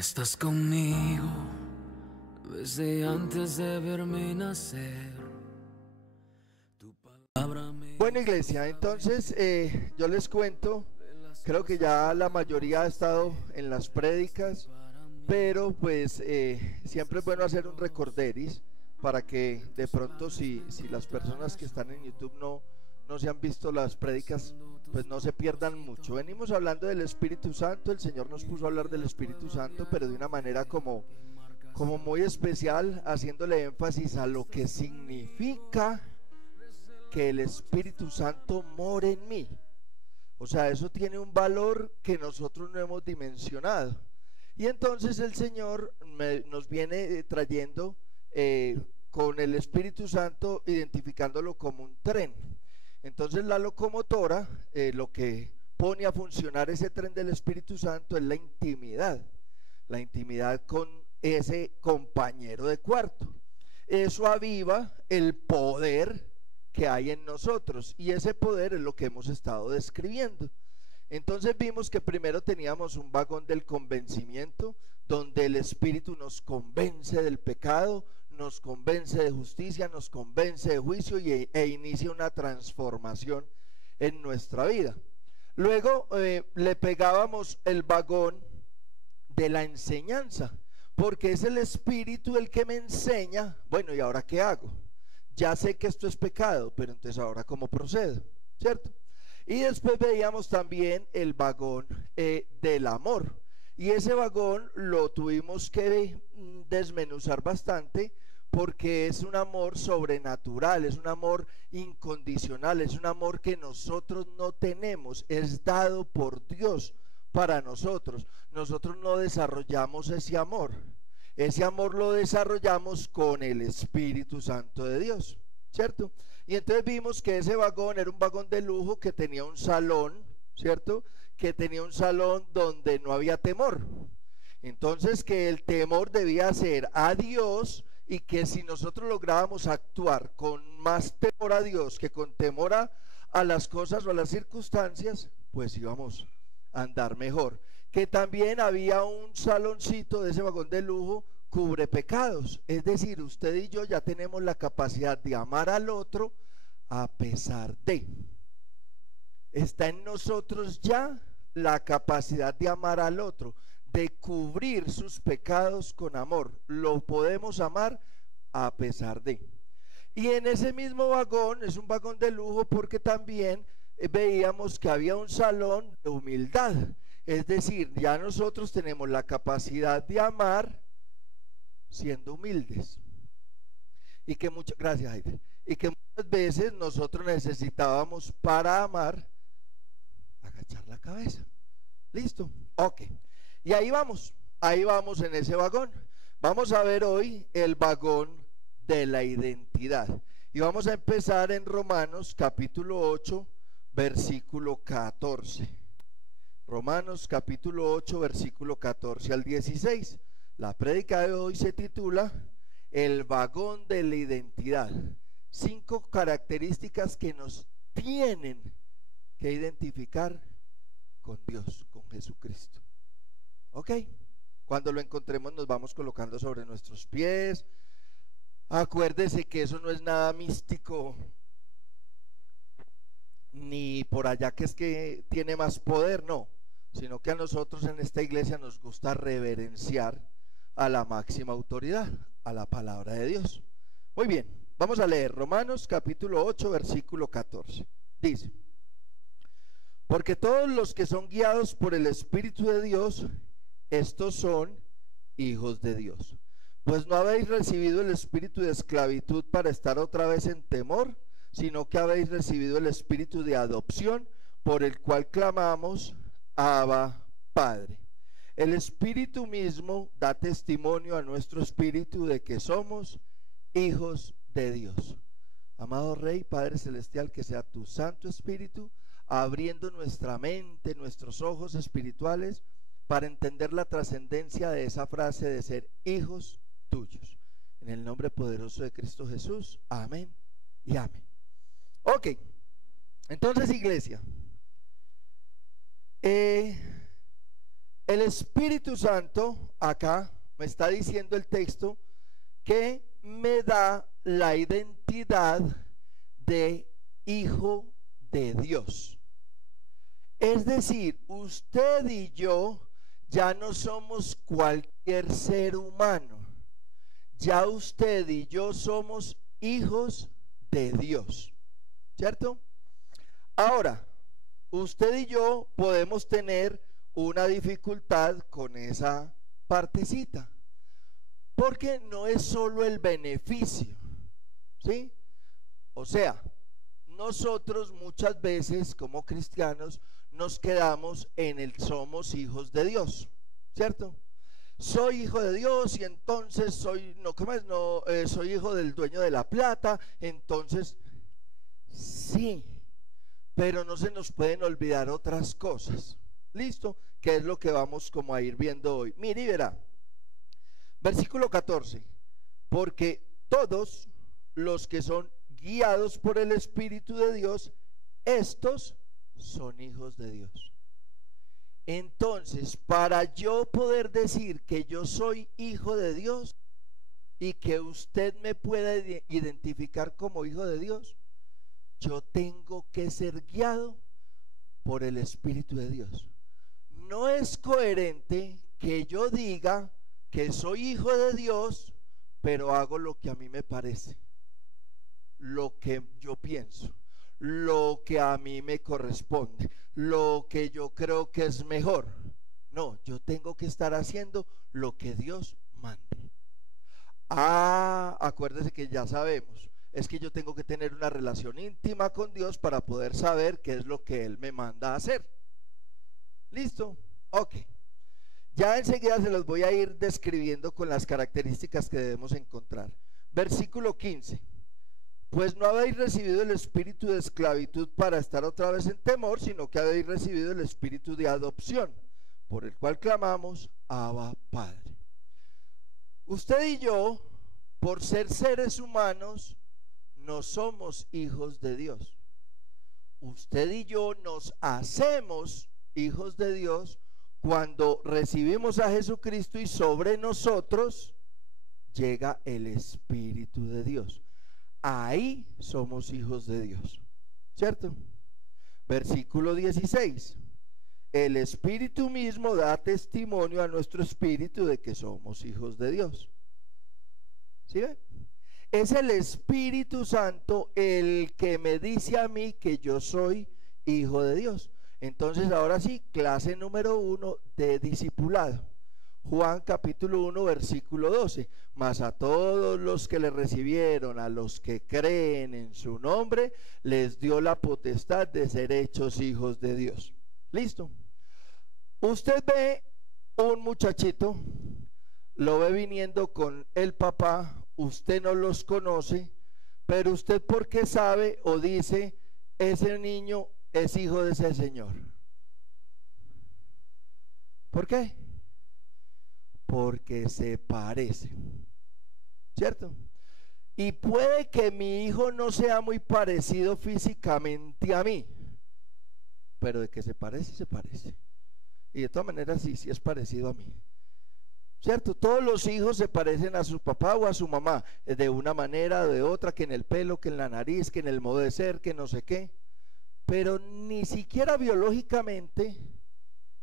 Estás conmigo desde antes de verme nacer. Tu palabra me... Bueno, iglesia, entonces yo les cuento, creo que ya la mayoría ha estado en las prédicas, pero pues siempre es bueno hacer un recorderis para que de pronto si las personas que están en YouTube no se han visto las prédicas, pues no se pierdan mucho. Venimos hablando del Espíritu Santo, el Señor nos puso a hablar del Espíritu Santo, pero de una manera como muy especial, haciéndole énfasis a lo que significa que el Espíritu Santo more en mí. O sea, eso tiene un valor que nosotros no hemos dimensionado. Y entonces el Señor nos viene trayendo con el Espíritu Santo, identificándolo como un tren. Entonces la locomotora, lo que pone a funcionar ese tren del Espíritu Santo es la intimidad con ese compañero de cuarto. Eso aviva el poder que hay en nosotros, y ese poder es lo que hemos estado describiendo. Entonces vimos que primero teníamos un vagón del convencimiento, donde el Espíritu nos convence del pecado, nos convence de justicia, nos convence de juicio e inicia una transformación en nuestra vida. Luego le pegábamos el vagón de la enseñanza, porque es el Espíritu el que me enseña. Bueno, ¿y ahora qué hago? Ya sé que esto es pecado, pero entonces ahora ¿cómo procedo? ¿Cierto? Y después veíamos también el vagón del amor, y ese vagón lo tuvimos que desmenuzar bastante, porque es un amor sobrenatural, es un amor incondicional, es un amor que nosotros no tenemos, es dado por Dios para nosotros. Nosotros no desarrollamos ese amor lo desarrollamos con el Espíritu Santo de Dios, ¿cierto? Y entonces vimos que ese vagón era un vagón de lujo que tenía un salón, ¿cierto? Que tenía un salón donde no había temor. Entonces que el temor debía ser a Dios, y que si nosotros lográbamos actuar con más temor a Dios que con temor a las cosas o a las circunstancias, pues íbamos a andar mejor. Que también había un saloncito de ese vagón de lujo, cubre pecados, es decir, usted y yo ya tenemos la capacidad de amar al otro a pesar de. Está en nosotros ya la capacidad de amar al otro, de cubrir sus pecados con amor. Lo podemos amar a pesar de. Y en ese mismo vagón, es un vagón de lujo porque también veíamos que había un salón de humildad. Es decir, ya nosotros tenemos la capacidad de amar siendo humildes. Y que gracias, Heide. Y que muchas veces nosotros necesitábamos, para amar, agachar la cabeza. ¿Listo? Ok. Y ahí vamos en ese vagón. Vamos a ver hoy el vagón de la identidad. Y vamos a empezar en Romanos capítulo 8, versículo 14. Romanos capítulo 8, versículo 14 al 16. La prédica de hoy se titula El vagón de la identidad. 5 características que nos tienen que identificar con Dios, con Jesucristo. ¿Ok? Cuando lo encontremos nos vamos colocando sobre nuestros pies. Acuérdese que eso no es nada místico, ni por allá que es que tiene más poder, no, sino que a nosotros en esta iglesia nos gusta reverenciar a la máxima autoridad, a la palabra de Dios. Muy bien, vamos a leer Romanos capítulo 8, versículo 14. Dice: porque todos los que son guiados por el Espíritu de Dios, estos son hijos de Dios. Pues no habéis recibido el espíritu de esclavitud para estar otra vez en temor, sino que habéis recibido el espíritu de adopción, por el cual clamamos, Abba, Padre. El Espíritu mismo da testimonio a nuestro espíritu de que somos hijos de Dios. Amado Rey, Padre Celestial, que sea tu Santo Espíritu abriendo nuestra mente, nuestros ojos espirituales, para entender la trascendencia de esa frase de ser hijos tuyos. En el nombre poderoso de Cristo Jesús, amén y amén. Ok, entonces iglesia, El Espíritu Santo, acá me está diciendo el texto, que me da la identidad de hijo de Dios. Es decir, usted y yo ya no somos cualquier ser humano. Ya usted y yo somos hijos de Dios, ¿cierto? Ahora, usted y yo podemos tener una dificultad con esa partecita, porque no es solo el beneficio, ¿sí? O sea, nosotros muchas veces como cristianos nos quedamos en el somos hijos de Dios, ¿cierto? Soy hijo de Dios y entonces soy, no, ¿cómo es? No, soy hijo del dueño de la plata, entonces, sí, pero no se nos pueden olvidar otras cosas, ¿listo? Que es lo que vamos como a ir viendo hoy. Mire y verá, versículo 14, porque todos los que son guiados por el Espíritu de Dios, estos son hijos de Dios. Entonces, para yo poder decir que yo soy hijo de Dios y que usted me pueda identificar como hijo de Dios, yo tengo que ser guiado por el Espíritu de Dios. No es coherente que yo diga que soy hijo de Dios, pero hago lo que a mí me parece, lo que yo pienso, lo que a mí me corresponde, lo que yo creo que es mejor. No, yo tengo que estar haciendo lo que Dios mande. Acuérdese que ya sabemos, es que yo tengo que tener una relación íntima con Dios para poder saber qué es lo que Él me manda a hacer. ¿Listo? Ok. Ya enseguida se los voy a ir describiendo con las características que debemos encontrar. Versículo 15. Pues no habéis recibido el espíritu de esclavitud para estar otra vez en temor, sino que habéis recibido el espíritu de adopción, por el cual clamamos, Abba, Padre. Usted y yo, por ser seres humanos, no somos hijos de Dios. Usted y yo nos hacemos hijos de Dios cuando recibimos a Jesucristo y sobre nosotros llega el Espíritu de Dios. Ahí somos hijos de Dios, ¿cierto? Versículo 16. El Espíritu mismo da testimonio a nuestro espíritu de que somos hijos de Dios. ¿Sí ven? Es el Espíritu Santo el que me dice a mí que yo soy hijo de Dios. Entonces ahora sí, clase número 1 de discipulado. Juan capítulo 1 versículo 12. Mas a todos los que le recibieron, a los que creen en su nombre, les dio la potestad de ser hechos hijos de Dios. ¿Listo? Usted ve un muchachito, lo ve viniendo con el papá, usted no los conoce, pero usted porque sabe o dice, ese niño es hijo de ese señor. ¿Por qué? Porque se parece, ¿cierto? Y puede que mi hijo no sea muy parecido físicamente a mí, pero de que se parece, se parece. Y de todas maneras sí es parecido a mí, ¿cierto? Todos los hijos se parecen a su papá o a su mamá, de una manera o de otra, que en el pelo, que en la nariz, que en el modo de ser, que no sé qué. Pero ni siquiera biológicamente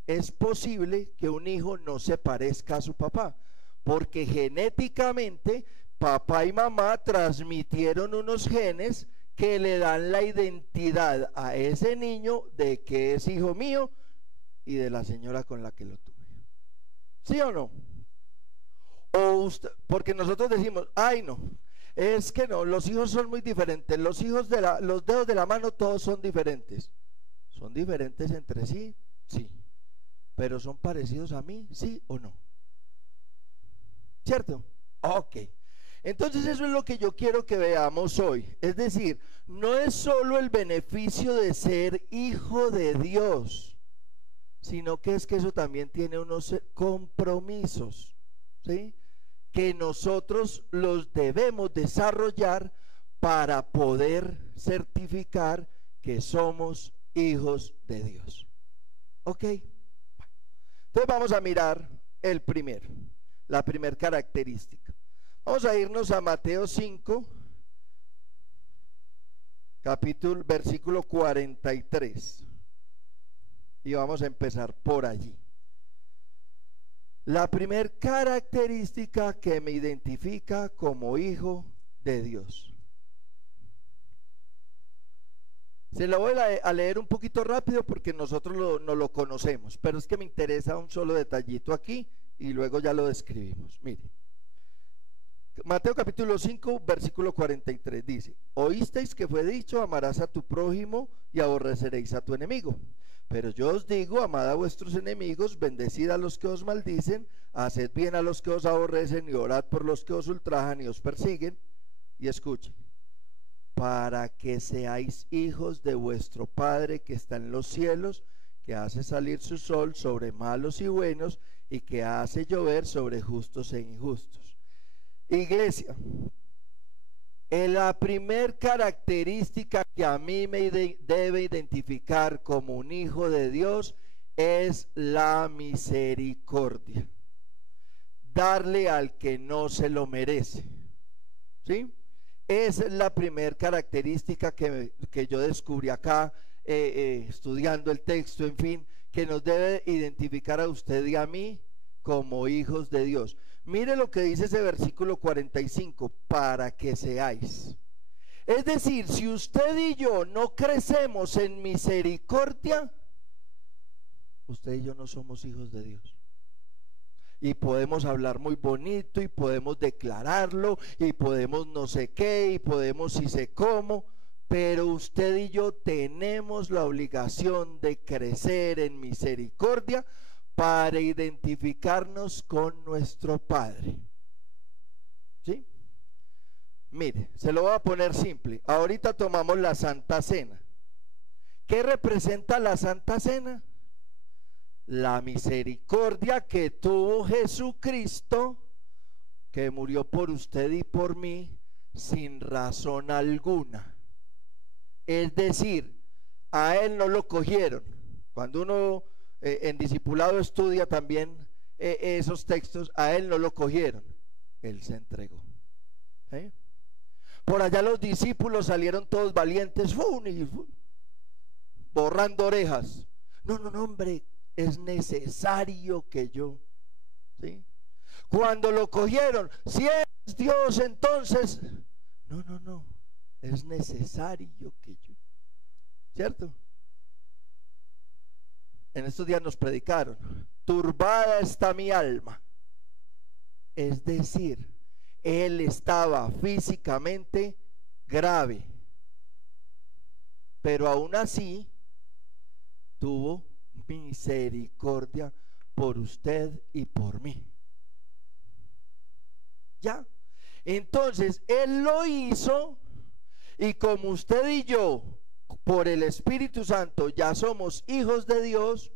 es posible que un hijo no se parezca a su papá, porque genéticamente papá y mamá transmitieron unos genes que le dan la identidad a ese niño de que es hijo mío y de la señora con la que lo tuve. ¿Sí o no? O usted, porque nosotros decimos, ay no, es que no, los hijos son muy diferentes, los hijos de los dedos de la mano todos son diferentes. ¿Son diferentes entre sí? Sí. ¿Pero son parecidos a mí? ¿Sí o no? ¿Cierto? Ok. Entonces eso es lo que yo quiero que veamos hoy. Es decir, no es solo el beneficio de ser hijo de Dios, sino que es que eso también tiene unos compromisos, ¿sí? Que nosotros los debemos desarrollar para poder certificar que somos hijos de Dios. ¿Ok? Entonces vamos a mirar el primero, la primera característica. Vamos a irnos a Mateo 5, versículo 43. Y vamos a empezar por allí. La primera característica que me identifica como hijo de Dios. Se lo voy a leer un poquito rápido porque nosotros no lo conocemos, pero es que me interesa un solo detallito aquí y luego ya lo describimos. Mire, Mateo capítulo 5, versículo 43 dice: oísteis que fue dicho, amarás a tu prójimo y aborreceréis a tu enemigo. Pero yo os digo, amad a vuestros enemigos, bendecid a los que os maldicen, haced bien a los que os aborrecen y orad por los que os ultrajan y os persiguen. Y escuchen: para que seáis hijos de vuestro Padre que está en los cielos, que hace salir su sol sobre malos y buenos, y que hace llover sobre justos e injustos. Iglesia, la primer característica que a mí me debe identificar como un hijo de Dios es la misericordia. Darle al que no se lo merece. ¿Sí? Esa es la primera característica que yo descubrí acá, estudiando el texto, en fin, que nos debe identificar a usted y a mí como hijos de Dios. Mire lo que dice ese versículo 45, para que seáis. Es decir, si usted y yo no crecemos en misericordia, usted y yo no somos hijos de Dios. Y podemos hablar muy bonito y podemos declararlo y podemos no sé qué y podemos si sé cómo, pero usted y yo tenemos la obligación de crecer en misericordia para identificarnos con nuestro Padre. ¿Sí? Mire, se lo voy a poner simple. Ahorita tomamos la Santa Cena. ¿Qué representa la Santa Cena? La misericordia que tuvo Jesucristo, que murió por usted y por mí sin razón alguna. Es decir, a él no lo cogieron. Cuando uno en discipulado estudia también esos textos, a él no lo cogieron, él se entregó. Por allá los discípulos salieron todos valientes, borrando orejas. No, hombre, es necesario que yo, ¿sí? Cuando lo cogieron, si es Dios, entonces, no, es necesario que yo, ¿cierto? En estos días nos predicaron: turbada está mi alma. Es decir, él estaba físicamente grave, pero aún así tuvo misericordia por usted y por mí. ¿Ya? Entonces él lo hizo, y como usted y yo por el Espíritu Santo ya somos hijos de Dios,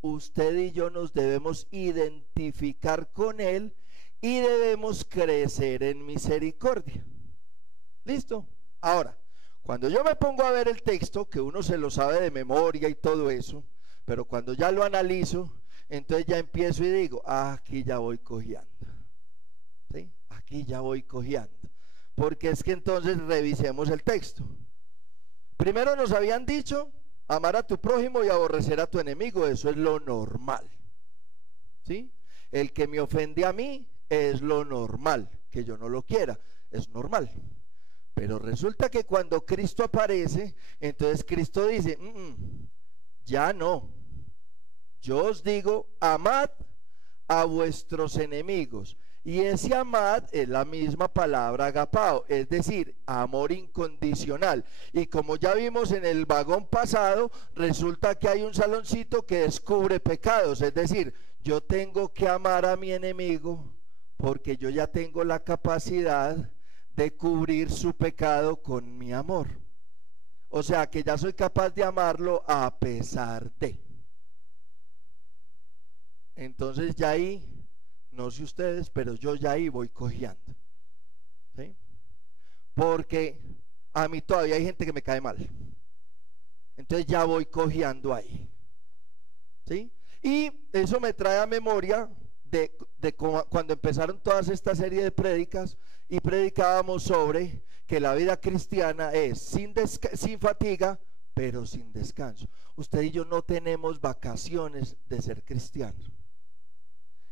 usted y yo nos debemos identificar con él y debemos crecer en misericordia. ¿Listo? Ahora, cuando yo me pongo a ver el texto, que uno se lo sabe de memoria y todo eso, pero cuando ya lo analizo, entonces ya empiezo y digo: aquí ya voy cojeando. ¿Sí? Aquí ya voy cojeando. Porque es que entonces revisemos el texto. Primero nos habían dicho: amar a tu prójimo y aborrecer a tu enemigo. Eso es lo normal. ¿Sí? El que me ofende a mí es lo normal. Que yo no lo quiera, es normal. Pero resulta que cuando Cristo aparece, entonces Cristo dice: ya no. Yo os digo, amad a vuestros enemigos. Y ese amad es la misma palabra agapao, es decir, amor incondicional. Y como ya vimos en el vagón pasado, resulta que hay un saloncito que descubre pecados. Es decir, yo tengo que amar a mi enemigo porque yo ya tengo la capacidad de cubrir su pecado con mi amor. O sea que ya soy capaz de amarlo a pesar de. Entonces ya ahí, no sé ustedes, pero yo ya ahí voy cojeando. ¿Sí? Porque a mí todavía hay gente que me cae mal. Entonces ya voy cojeando ahí. ¿Sí? Y eso me trae a memoria de cuando empezaron todas esta serie de prédicas y predicábamos sobre que la vida cristiana es sin fatiga, pero sin descanso. Usted y yo no tenemos vacaciones de ser cristianos.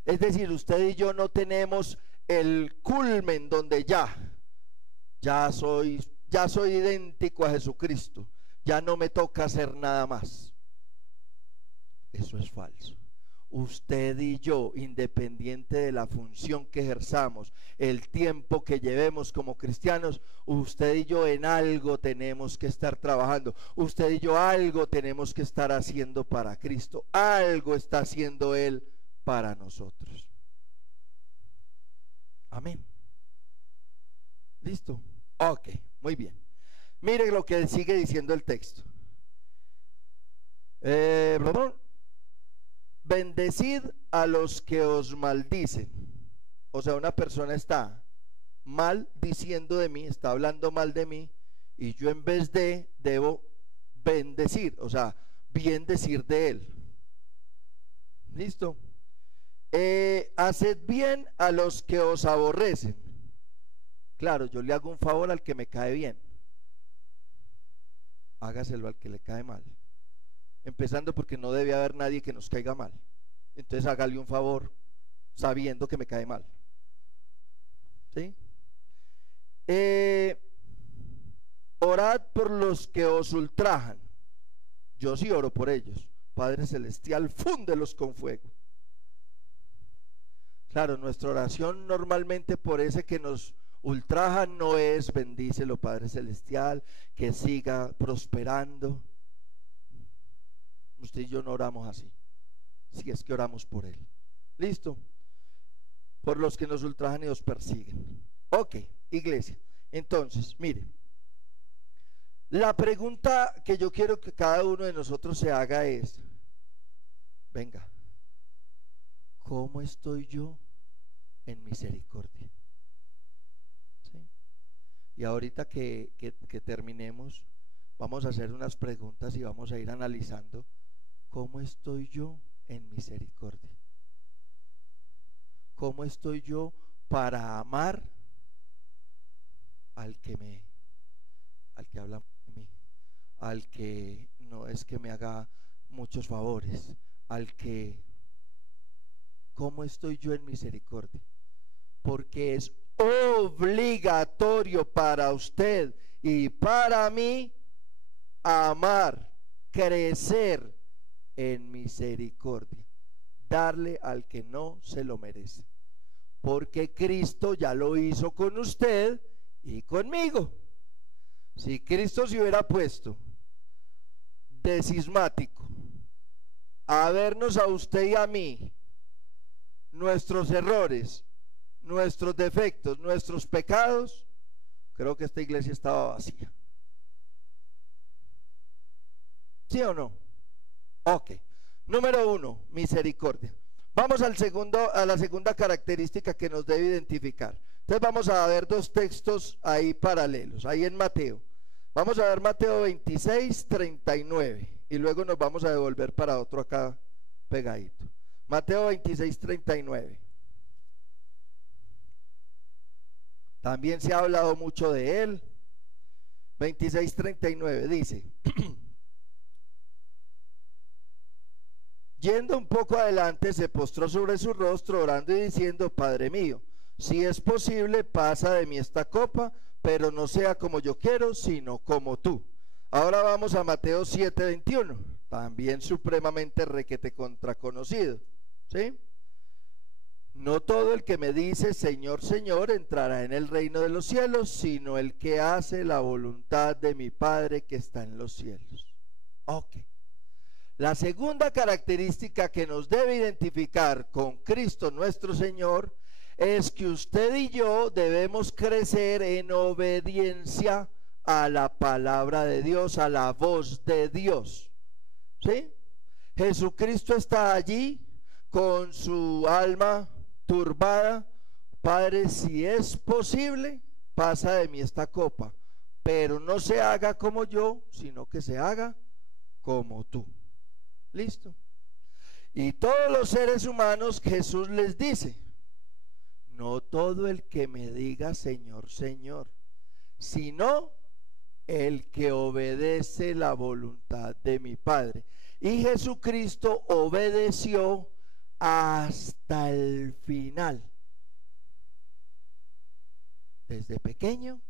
Es decir, usted y yo no tenemos el culmen donde ya soy idéntico a Jesucristo, ya no me toca hacer nada más. Eso es falso. Usted y yo, independiente de la función que ejerzamos, el tiempo que llevemos como cristianos, usted y yo en algo tenemos que estar trabajando. Usted y yo algo tenemos que estar haciendo para Cristo. Algo está haciendo Él para nosotros. Amén. ¿Listo? Ok, muy bien. Mire lo que sigue diciendo el texto. Bendecid a los que os maldicen. O sea, una persona está mal diciendo de mí, está hablando mal de mí, y yo en vez de debo bendecir, o sea, bien decir de él. ¿Listo? Haced bien a los que os aborrecen. Claro, yo le hago un favor al que me cae bien, hágaselo al que le cae mal. Empezando porque no debe haber nadie que nos caiga mal. Entonces hágale un favor sabiendo que me cae mal. ¿Sí? Orad por los que os ultrajan. Yo sí oro por ellos. Padre Celestial, fúndelos con fuego. Claro, nuestra oración normalmente por ese que nos ultraja no es bendícelo, Padre Celestial, que siga prosperando. Usted y yo no oramos así, si es que oramos por él. ¿Listo? Por los que nos ultrajan y nos persiguen. Ok, iglesia. Entonces, mire, la pregunta que yo quiero que cada uno de nosotros se haga es: venga, ¿cómo estoy yo en misericordia? ¿Sí? Y ahorita que terminemos, vamos a hacer unas preguntas y vamos a ir analizando ¿cómo estoy yo en misericordia? ¿Cómo estoy yo para amar al que habla de mí, al que no es que me haga muchos favores, ¿cómo estoy yo en misericordia? Porque es obligatorio para usted y para mí amar, crecer en misericordia, darle al que no se lo merece, porque Cristo ya lo hizo con usted y conmigo. Si Cristo se hubiera puesto de cismático a vernos a usted y a mí, nuestros errores, nuestros defectos, nuestros pecados, creo que esta iglesia estaba vacía. ¿Sí o no? Ok. Número 1, misericordia. Vamos a la segunda característica que nos debe identificar. Entonces vamos a ver dos textos ahí paralelos, ahí en Mateo. Vamos a ver Mateo 26, 39 y luego nos vamos a devolver para otro acá pegadito. Mateo 26, 39. También se ha hablado mucho de él. 26, 39 dice: yendo un poco adelante, se postró sobre su rostro, orando y diciendo: Padre mío, si es posible, pasa de mí esta copa, pero no sea como yo quiero, sino como tú. Ahora vamos a Mateo 7, 21, también supremamente requete contraconocido, ¿sí? No todo el que me dice Señor, Señor entrará en el reino de los cielos, sino el que hace la voluntad de mi Padre que está en los cielos. Ok. La segunda característica que nos debe identificar con Cristo nuestro Señor es que usted y yo debemos crecer en obediencia a la palabra de Dios, a la voz de Dios. ¿Sí? Jesucristo está allí con su alma turbada. Padre, si es posible, pasa de mí esta copa, pero no se haga como yo, sino que se haga como tú. Listo. Y todos los seres humanos, Jesús les dice, no todo el que me diga Señor, Señor, sino el que obedece la voluntad de mi Padre. Y Jesucristo obedeció hasta el final. Desde pequeño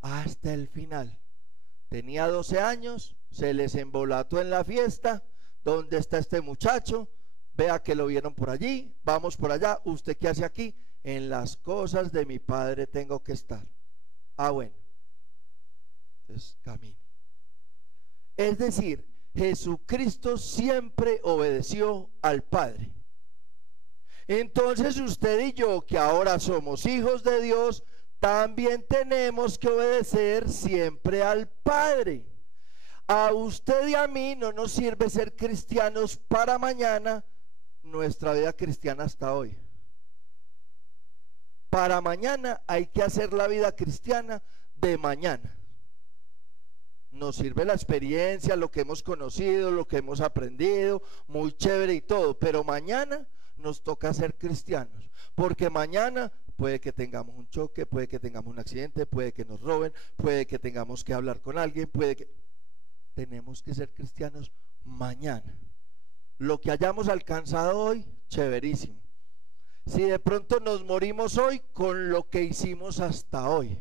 hasta el final. Tenía 12 años, se les embolató en la fiesta. ¿Dónde está este muchacho? Vea que lo vieron por allí, vamos por allá. ¿Usted qué hace aquí? En las cosas de mi Padre tengo que estar. Ah, bueno. Entonces camine. Es decir, Jesucristo siempre obedeció al Padre. Entonces usted y yo, que ahora somos hijos de Dios, también tenemos que obedecer siempre al Padre. A usted y a mí no nos sirve ser cristianos para mañana, nuestra vida cristiana hasta hoy. Para mañana hay que hacer la vida cristiana de mañana. Nos sirve la experiencia, lo que hemos conocido, lo que hemos aprendido, muy chévere y todo, pero mañana nos toca ser cristianos, porque mañana puede que tengamos un choque, puede que tengamos un accidente, puede que nos roben, puede que tengamos que hablar con alguien, puede que... Tenemos que ser cristianos mañana. Lo que hayamos alcanzado hoy, chéverísimo. Si de pronto nos morimos hoy, con lo que hicimos hasta hoy.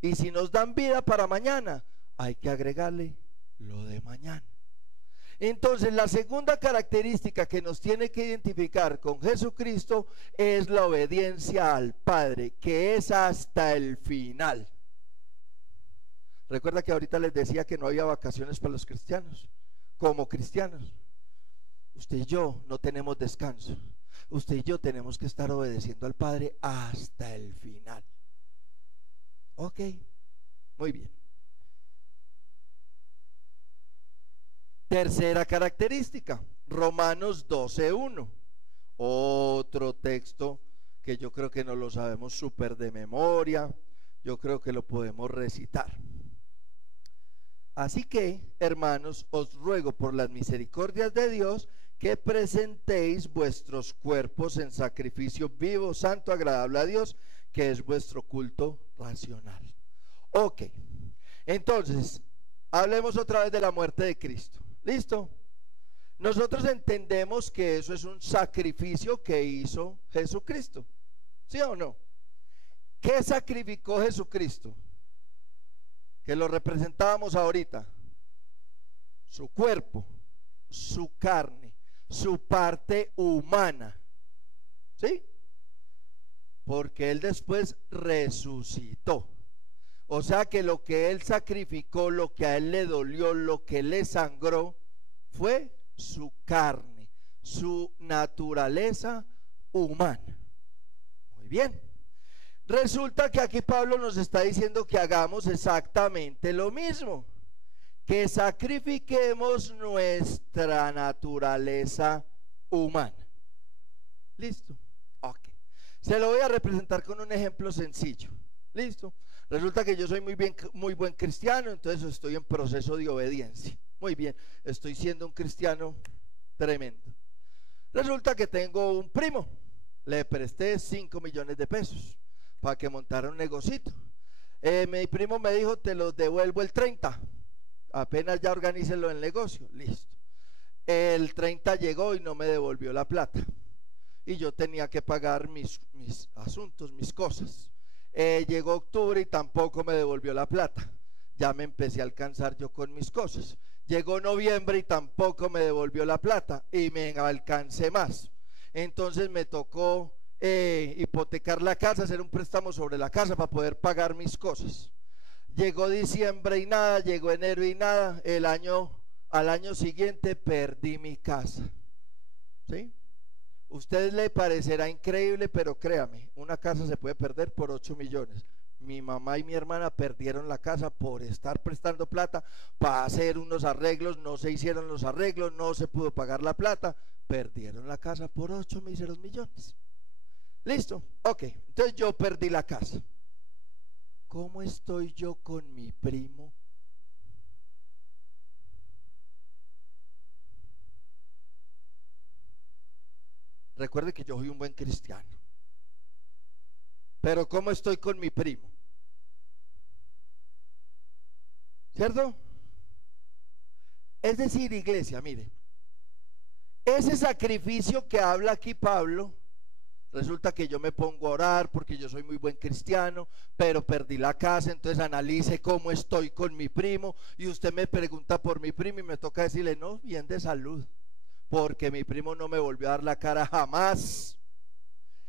Y si nos dan vida para mañana, hay que agregarle lo de mañana. Entonces, la segunda característica que nos tiene que identificar con Jesucristo es la obediencia al Padre, que es hasta el final. Recuerda que ahorita les decía que no había vacaciones para los cristianos. Como cristianos, usted y yo no tenemos descanso. Usted y yo tenemos que estar obedeciendo al Padre hasta el final. Ok, muy bien. Tercera característica, Romanos 12:1. Otro texto que yo creo que no lo sabemos súper de memoria. Yo creo que lo podemos recitar. Así que, hermanos, os ruego por las misericordias de Dios que presentéis vuestros cuerpos en sacrificio vivo, santo, agradable a Dios, que es vuestro culto racional. Ok, entonces, hablemos otra vez de la muerte de Cristo. ¿Listo? Nosotros entendemos que eso es un sacrificio que hizo Jesucristo. ¿Sí o no? ¿Qué sacrificó Jesucristo? Que lo representábamos ahorita. Su cuerpo, su carne, su parte humana. ¿Sí? Porque Él después resucitó. O sea que lo que Él sacrificó, lo que a Él le dolió, lo que le sangró, fue su carne, su naturaleza humana. Muy bien. Resulta que aquí Pablo nos está diciendo que hagamos exactamente lo mismo, que sacrifiquemos nuestra naturaleza humana. ¿Listo? Ok. Se lo voy a representar con un ejemplo sencillo. ¿Listo? Resulta que yo soy muy buen cristiano, entonces estoy en proceso de obediencia. Muy bien, estoy siendo un cristiano tremendo. Resulta que tengo un primo, le presté 5 millones de pesos para que montara un negocito. Mi primo me dijo, te los devuelvo el 30, apenas ya organícelo el negocio. Listo. El 30 llegó y no me devolvió la plata, y yo tenía que pagar mis asuntos, mis cosas. Llegó octubre y tampoco me devolvió la plata. Ya me empecé a alcanzar yo con mis cosas. Llegó noviembre y tampoco me devolvió la plata, y me alcancé más. Entonces me tocó hipotecar la casa, hacer un préstamo sobre la casa para poder pagar mis cosas. Llegó diciembre y nada, llegó enero y nada. Al año siguiente perdí mi casa. ¿Sí? Ustedes le parecerá increíble, pero créame, una casa se puede perder por 8 millones. Mi mamá y mi hermana perdieron la casa por estar prestando plata para hacer unos arreglos. No se hicieron los arreglos, no se pudo pagar la plata, perdieron la casa por 8 míseros millones. ¿Listo? Ok, entonces yo perdí la casa. ¿Cómo estoy yo con mi primo? Recuerde que yo soy un buen cristiano. Pero ¿cómo estoy con mi primo? ¿Cierto? Es decir, iglesia, mire, ese sacrificio que habla aquí Pablo, resulta que yo me pongo a orar porque yo soy muy buen cristiano, pero perdí la casa, entonces analice cómo estoy con mi primo, y usted me pregunta por mi primo y me toca decirle, no, bien de salud, porque mi primo no me volvió a dar la cara jamás.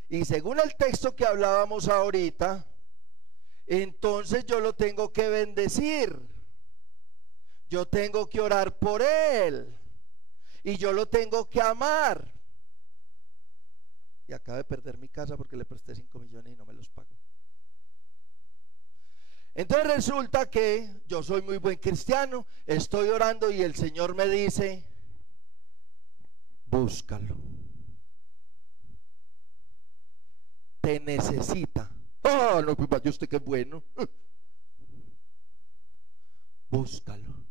Y según el texto que hablábamos ahorita, entonces yo lo tengo que bendecir, yo tengo que orar por él, y yo lo tengo que amar. Y acabo de perder mi casa porque le presté 5 millones y no me los pagó. Entonces resulta que yo soy muy buen cristiano, estoy orando y el Señor me dice, búscalo, te necesita. Ah, no, pues vaya usted que es bueno. Búscalo,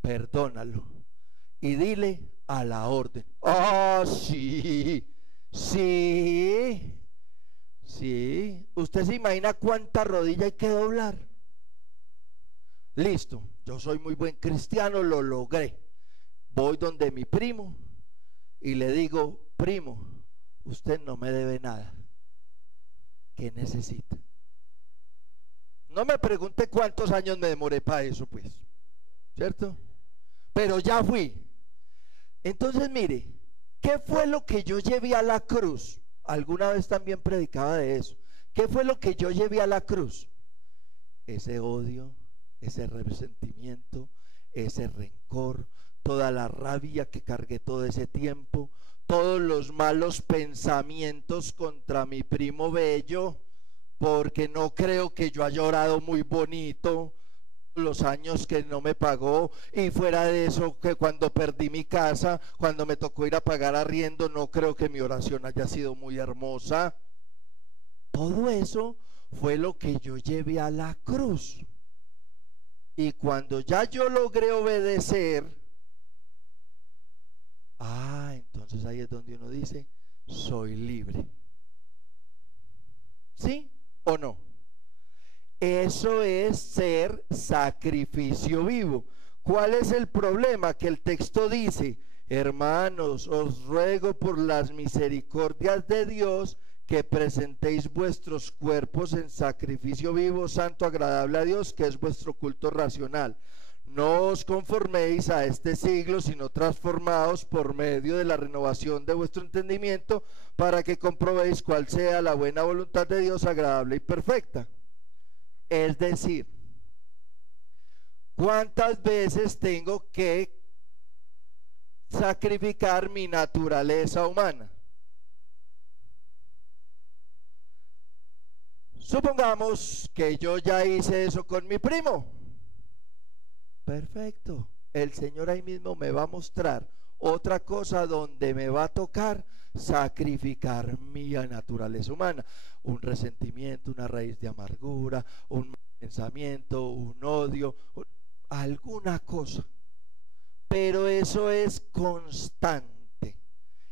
perdónalo y dile a la orden. Ah, sí, sí, sí. ¿Usted se imagina cuánta rodilla hay que doblar? Listo, yo soy muy buen cristiano, lo logré. Voy donde mi primo y le digo, primo, usted no me debe nada. ¿Qué necesita? No me pregunte cuántos años me demoré para eso, pues, ¿cierto? Pero ya fui. Entonces mire, ¿qué fue lo que yo llevé a la cruz? Alguna vez también predicaba de eso. ¿Qué fue lo que yo llevé a la cruz? Ese odio, ese resentimiento, ese rencor, toda la rabia que cargué todo ese tiempo, todos los malos pensamientos contra mi primo Bello, porque no creo que yo haya orado muy bonito los años que no me pagó, y fuera de eso, que cuando perdí mi casa, cuando me tocó ir a pagar arriendo, no creo que mi oración haya sido muy hermosa. Todo eso fue lo que yo llevé a la cruz. Y cuando ya yo logré obedecer, entonces ahí es donde uno dice, soy libre. ¿Sí o no? Eso es ser sacrificio vivo. ¿Cuál es el problema? Que el texto dice, hermanos, os ruego por las misericordias de Dios que presentéis vuestros cuerpos en sacrificio vivo, santo, agradable a Dios, que es vuestro culto racional. No os conforméis a este siglo, sino transformaos por medio de la renovación de vuestro entendimiento, para que comprobéis cuál sea la buena voluntad de Dios, agradable y perfecta. Es decir, ¿cuántas veces tengo que sacrificar mi naturaleza humana? Supongamos que yo ya hice eso con mi primo. Perfecto. El Señor ahí mismo me va a mostrar otra cosa donde me va a tocar sacrificar mi naturaleza humana. Un resentimiento, una raíz de amargura, un pensamiento, un odio, alguna cosa. Pero eso es constante.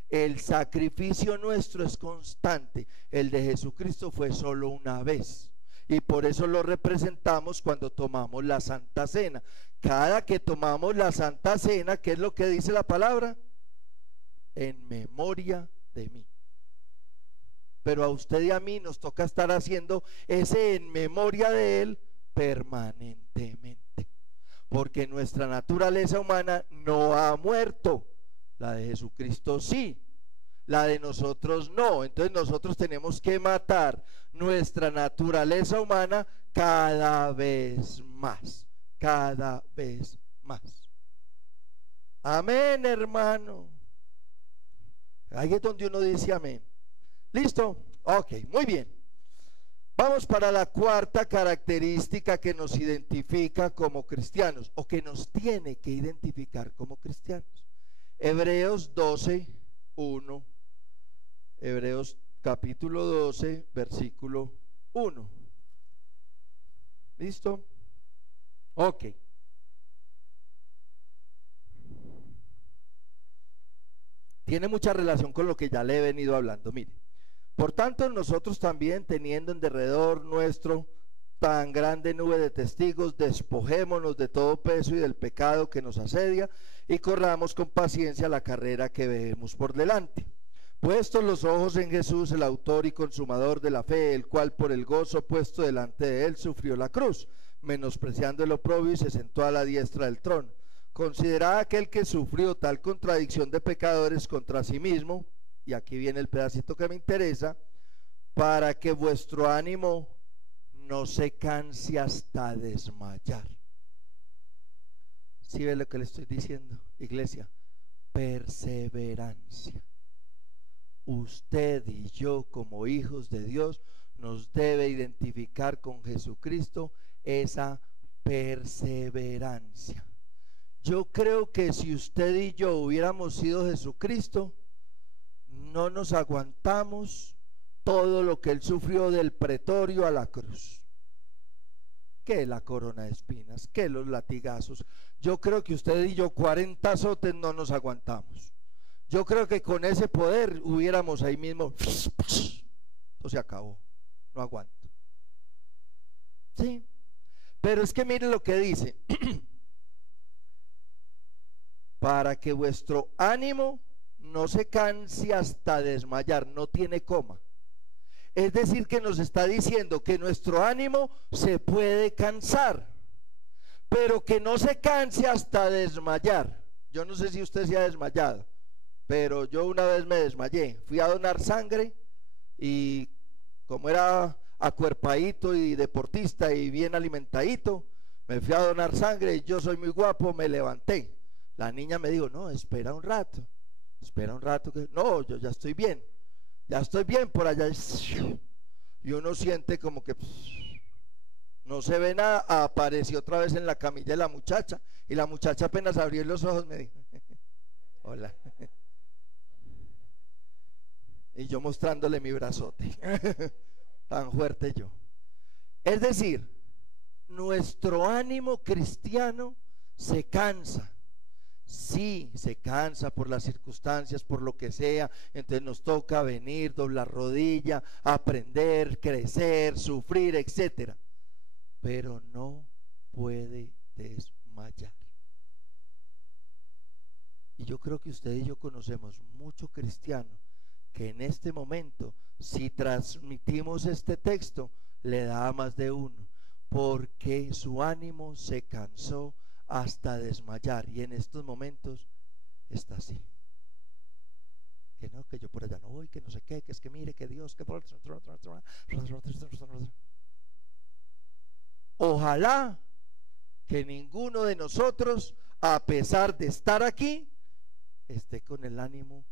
El sacrificio nuestro es constante. El de Jesucristo fue solo una vez. Y por eso lo representamos cuando tomamos la Santa Cena. Cada que tomamos la Santa Cena, ¿qué es lo que dice la palabra? En memoria de mí. Pero a usted y a mí nos toca estar haciendo ese en memoria de Él permanentemente, porque nuestra naturaleza humana no ha muerto. La de Jesucristo sí, la de nosotros no. Entonces nosotros tenemos que matar nuestra naturaleza humana cada vez más, cada vez más. Amén, hermano. Ahí es donde uno dice amén. ¿Listo? Ok, muy bien. Vamos para la cuarta característica que nos identifica como cristianos, o que nos tiene que identificar como cristianos. Hebreos 12, 1. Hebreos capítulo 12, versículo 1. ¿Listo? Ok. tiene mucha relación con lo que ya le he venido hablando. Mire, por tanto nosotros también, teniendo en derredor nuestro tan grande nube de testigos, despojémonos de todo peso y del pecado que nos asedia, y corramos con paciencia la carrera que vemos por delante. Puestos los ojos en Jesús, el autor y consumador de la fe, el cual por el gozo puesto delante de él sufrió la cruz, menospreciando el oprobio, y se sentó a la diestra del trono. Considerad aquel que sufrió tal contradicción de pecadores contra sí mismo, y aquí viene el pedacito que me interesa, para que vuestro ánimo no se canse hasta desmayar. ¿Sí ve lo que le estoy diciendo, iglesia? Perseverancia. Usted y yo, como hijos de Dios, nos debe identificar con Jesucristo esa perseverancia. Yo creo que si usted y yo hubiéramos sido Jesucristo, no nos aguantamos todo lo que él sufrió del pretorio a la cruz, que la corona de espinas, que los latigazos. Yo creo que usted y yo 40 azotes no nos aguantamos. Yo creo que con ese poder hubiéramos ahí mismo, esto se acabó, no aguanto. Sí, pero es que mire lo que dice, para que vuestro ánimo no se canse hasta desmayar, no tiene coma. Es decir, que nos está diciendo que nuestro ánimo se puede cansar, pero que no se canse hasta desmayar. Yo no sé si usted se ha desmayado, pero yo una vez me desmayé. Fui a donar sangre y como era acuerpadito y deportista y bien alimentadito, me fui a donar sangre y yo soy muy guapo, me levanté. La niña me dijo, no, espera un rato que... No, yo ya estoy bien por allá. Y uno siente como que no se ve nada. Apareció otra vez en la camilla de la muchacha, y la muchacha apenas abrió los ojos me dijo, hola. Y yo mostrándole mi brazote, tan fuerte yo. Es decir, nuestro ánimo cristiano se cansa. Sí, se cansa por las circunstancias, por lo que sea. Entonces nos toca venir, doblar rodilla, aprender, crecer, sufrir, etcétera. Pero no puede desmayar. Y yo creo que usted y yo conocemos mucho cristiano que en este momento, si transmitimos este texto, le da a más de uno, porque su ánimo se cansó hasta desmayar, y en estos momentos está así. Que no, que yo por allá no voy, que no sé qué, que es que mire, que Dios, que... Ojalá que ninguno de nosotros, a pesar de estar aquí, esté con el ánimo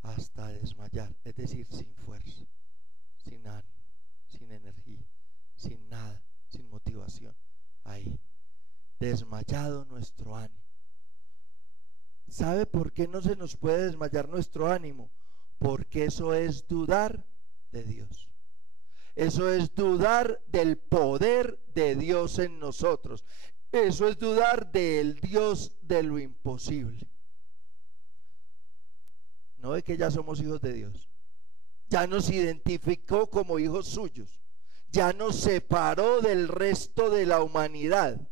hasta desmayar, es decir, sin fuerza, sin ánimo, sin energía, sin nada, sin motivación, ahí, desmayado nuestro ánimo. ¿Sabe por qué no se nos puede desmayar nuestro ánimo? Porque eso es dudar de Dios. Eso es dudar del poder de Dios en nosotros. Eso es dudar del Dios de lo imposible. ¿No ve que ya somos hijos de Dios? Ya nos identificó como hijos suyos. Ya nos separó del resto de la humanidad.